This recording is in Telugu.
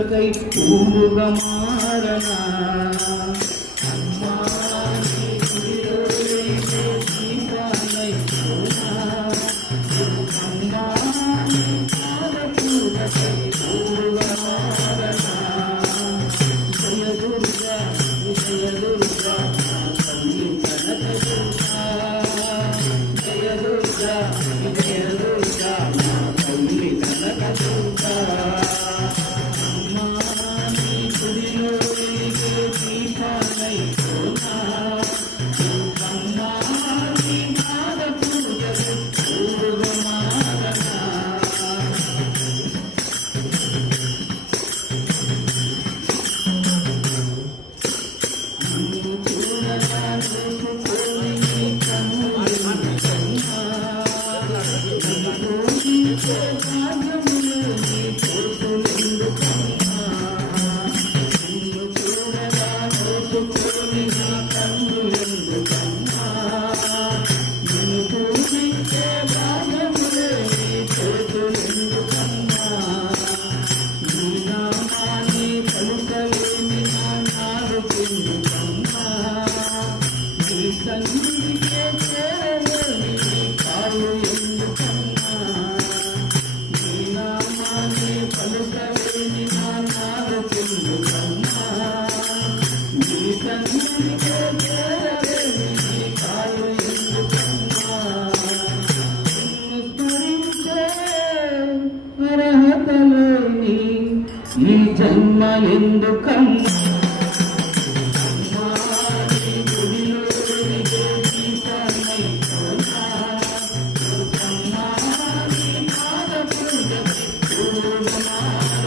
పూజకై పూలుగా మారనా అమ్మా నీ గుడిలో వెలిగే దీపాలై పోనా అమ్మా నీ పాద పూజకై పూలుగా మారనా జయ దుర్గా విజయ దుర్గా తల్లి కనక దుర్గా జయ దుర్గా విజయ దుర్గా తల్లి కనక దుర్గా అమ్మా నీ గుడిలో వెలిగే దీపాలై పోనా అమ్మా నీ పాద పూజకు పూలుగా మారనా నిన్ను చూడగా చూపుకోని నీ కన్నులెందుకమ్మా నిన్ను పూజించే భాగ్యములు నీ చేతులెందుకమ్మా నిన్ను చూడగా చూపుకోని నీ కన్నులెందుకమ్మా నిన్ను పూజించే భాగ్యములు నీ చేతులెందుకమ్మా నీ నామాన్ని పలుకలేని నా నాలుకెందుకమ్మా నీ సన్నిధికే చేరలేని నీ కాళ్ళు ఎందుకమ్మా నీ నామాన్ని పలుకలేని నా నాలుకెందుకమ్మా నీ సన్నిధికే చేరలేని నీ కాళ్ళు ఎందుకమ్మా నిన్ను స్మరించే అర్హత లేని ఈ జన్మ ఎందుకమ్మా అమ్మా నీ గుడిలో వెలిగే దీపాలై పోనా అమ్మా నీ పాద పూజకు పూలుగా మారనా